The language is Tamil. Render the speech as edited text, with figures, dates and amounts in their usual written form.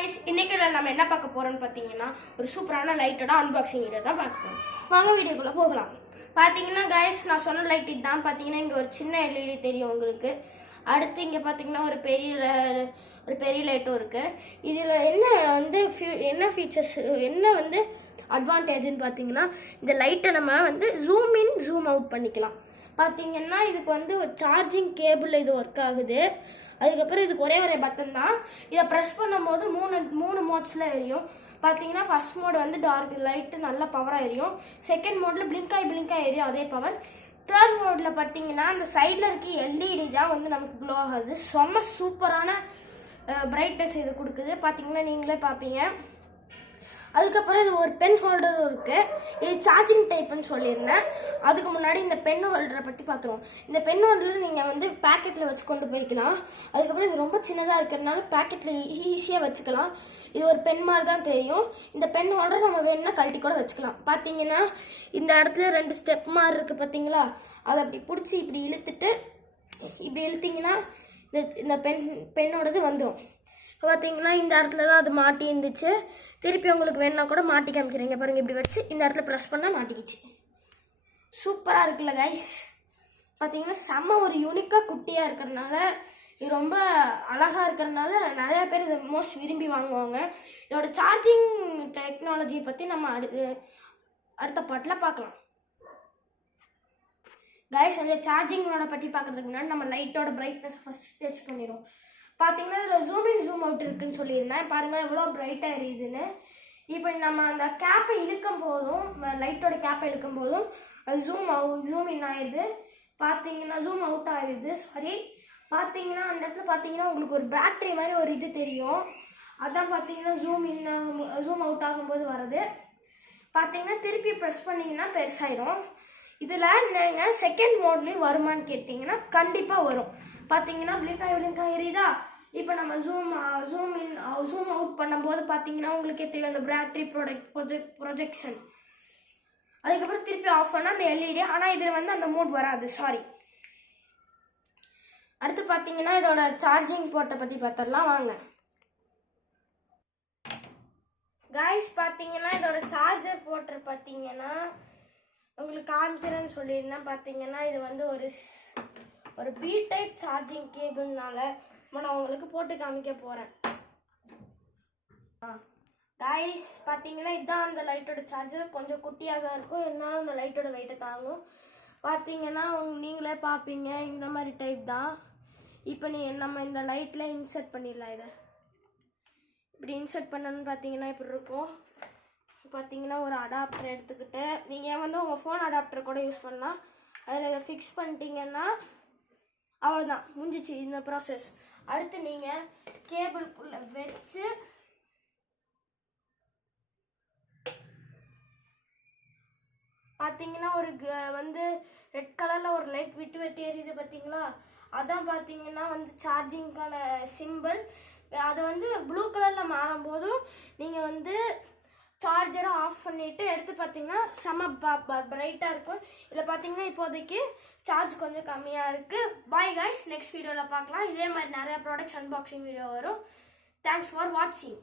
guys, இன்னைக்கு நம்ம என்ன பார்க்க போறோம்னு பாத்தீங்கன்னா ஒரு சூப்பரான லைட்டோட அன்பாக்சிங் வீடியோ தான் பார்க்க போறோம். வாங்க வீடியோக்குள்ள போகலாம். பாத்தீங்கன்னா गाइस நான் சொன்ன லைட் இதுதான். பாத்தீங்கன்னா இங்க ஒரு சின்ன LED தெரியும் உங்களுக்கு. அடுத்து இங்க பாத்தீங்கன்னா ஒரு பெரிய லைட்டும் இருக்கு. இதுல என்ன ஃபீச்சர்ஸ் என்ன அட்வான்டேஜ்னு பாத்தீங்கன்னா இந்த லைட்டை நம்ம ஜூம் இன் ஜூம் அவுட் பண்ணிக்கலாம். பார்த்தீங்கன்னா இதுக்கு ஒரு சார்ஜிங் கேபிள் இது ஒர்க் ஆகுது. அதுக்கப்புறம் இதுக்கு ஒரே பட்டன் தான். இதை ப்ரெஸ் பண்ணும்போது மூணு மோட்ஸில் எரியும். பார்த்தீங்கன்னா ஃபர்ஸ்ட் மோட் டார்க் லைட்டு நல்லா பவராக எரியும். செகண்ட் மோடில் பிளிங்காய் எரியும் அதே பவர். தேர்ட் மோடில் பார்த்தீங்கன்னா அந்த சைடில் இருக்க LED தான் நமக்கு க்ளோ ஆகுது. செம்ம சூப்பரான பிரைட்னஸ் இது கொடுக்குது. பார்த்தீங்கன்னா நீங்களே பார்ப்பீங்க. அதுக்கப்புறம் இது ஒரு பென் ஹோல்டரும் இருக்குது. இது சார்ஜிங் டைப்புன்னு சொல்லியிருந்தேன். அதுக்கு முன்னாடி இந்த பென் ஹோல்டரை பற்றி பார்த்துருவோம். இந்த பென் ஹோல்டர் நீங்கள் பேக்கெட்டில் வச்சு கொண்டு போய்க்கலாம். அதுக்கப்புறம் இது ரொம்ப சின்னதாக இருக்கிறதுனால பேக்கெட்டில் ஈஸியாக வச்சுக்கலாம். இது ஒரு பென் மாதிரி தான் தெரியும். இந்த பென் ஹோல்டர் நம்ம வேணும்னா கழட்டி கூட வச்சுக்கலாம். பார்த்தீங்கன்னா இந்த இடத்துல 2 ஸ்டெப் மாதிரி இருக்குது பார்த்தீங்களா? அதை அப்படி பிடிச்சி இப்படி இழுத்திங்கன்னா இந்த பெண்ணோடது வந்துடும். பார்த்தீங்கன்னா இந்த இடத்துல தான் அது மாட்டி இருந்துச்சு. திருப்பி உங்களுக்கு வேணுன்னா கூட மாட்டி காமிக்கிறீங்க பாருங்கள். இப்படி வச்சு இந்த இடத்துல ப்ரெஸ் பண்ணால் மாட்டிக்கிச்சு. சூப்பராக இருக்குல்ல கைஸ்? பார்த்தீங்கன்னா செம்ம ஒரு யூனிக்காக குட்டியாக இருக்கிறதுனால இது ரொம்ப அழகாக இருக்கிறதுனால நிறையா பேர் இதை மோஸ்ட் விரும்பி வாங்குவாங்க. இதோட சார்ஜிங் டெக்னாலஜி பற்றி நம்ம அடுத்த பாட்டில் பார்க்கலாம். கைஸ் அந்த சார்ஜிங்கோட பற்றி பார்க்குறதுக்கு முன்னாடி நம்ம லைட்டோட பிரைட்னஸ் ஃபஸ்ட் ஸ்டேஜ் பண்ணிடுவோம். பார்த்தீங்கன்னா இதில் ஜூம் இன் ஜூம் அவுட் இருக்குன்னு சொல்லியிருந்தேன். பாருங்கள் எவ்வளோ பிரைட்டாக எரியுதுன்னு. இப்போ நம்ம அந்த கேப்பை இழுக்கும் போதும் லைட்டோட கேப்பை இழுக்கும் போதும் ஜூம் இன் ஆயிடுது. பார்த்தீங்கன்னா ஜூம் அவுட் ஆயிடுது. பார்த்தீங்கன்னா அந்த இடத்துல பார்த்தீங்கன்னா உங்களுக்கு ஒரு பேட்ரி மாதிரி ஒரு இது தெரியும். அதான் பார்த்தீங்கன்னா ஜூம் அவுட் ஆகும்போது வருது. பார்த்தீங்கன்னா திருப்பி ப்ரெஸ் பண்ணிங்கன்னா பெருசாயிரும். இதில் நீங்கள் செகண்ட் மோட்லேயும் வருமானு கேட்டிங்கன்னா கண்டிப்பாக வரும். பார்த்தீங்கன்னா பிளிங்காய் எரியுதா? இப்போ நம்ம ஜூம் அவுட் பண்ணும்போது பார்த்தீங்கன்னா உங்களுக்கே தெரியும் அந்த பேட்டரி ப்ரொஜெக்ஷன். அதுக்கப்புறம் திருப்பி ஆஃப் பண்ணால் அந்த LED. ஆனால் இதில் அந்த மோட் வராது. சாரி. அடுத்து பார்த்தீங்கன்னா இதோட சார்ஜிங் போர்ட்டை பற்றி பார்த்துடலாம் வாங்க. கைஸ் பார்த்தீங்கன்னா இதோட சார்ஜர் போர்ட்டை பார்த்தீங்கன்னா உங்களுக்கு காமிக்கிறேன்னு சொல்லியிருந்தேன். பார்த்தீங்கன்னா இது ஒரு B டைப் சார்ஜிங் கேபிள்னால நான் உங்களுக்கு போட்டு காமிக்க போகிறேன். கைஸ் பார்த்தீங்கன்னா இதுதான் அந்த லைட்டோட சார்ஜர். கொஞ்சம் குட்டியாக தான் இருக்கும், இருந்தாலும் அந்த லைட்டோட வெயிட்டை தாங்கும். பார்த்தீங்கன்னா நீங்களே பார்ப்பீங்க இந்த மாதிரி டைப் தான். இப்போ நம்ம இந்த லைட்டில் இன்சர்ட் பண்ணிடலாம். இதை இப்படி இன்சர்ட் பண்ணணும்னு பார்த்தீங்கன்னா இப்படி இருக்கும். பார்த்தீங்கன்னா ஒரு அடாப்டர் எடுத்துக்கிட்டு நீங்கள் உங்கள் ஃபோன் அடாப்டர் கூட யூஸ் பண்ணலாம். அதில் இதை ஃபிக்ஸ் பண்ணிட்டீங்கன்னா அவ்வளோதான், முடிஞ்சிச்சு இந்த ப்ராசஸ். அடுத்து நீங்கள் கேபிள்குள்ளே வச்சு பார்த்தீங்கன்னா ஒரு ரெட் கலரில் ஒரு லைட் விட்டு எரியுது பார்த்தீங்களா? அதான் பார்த்தீங்கன்னா சார்ஜிங்க்கான சிம்பிள். அது ப்ளூ கலரில் மாறும்போதும் நீங்கள் சார்ஜரை ஆஃப் பண்ணிவிட்டு எடுத்து பார்த்தீங்கன்னா செம்ம பிரைட்டாக இருக்கும். இதில் பார்த்தீங்கன்னா இப்போதைக்கு சார்ஜ் கொஞ்சம் கம்மியாக இருக்குது. பாய் கைஸ், நெக்ஸ்ட் வீடியோவில் பார்க்கலாம். இதே மாதிரி நிறையா ப்ராடக்ட்ஸ் அன்பாக்சிங் வீடியோ வரும். தேங்க்ஸ் ஃபார் வாட்சிங்.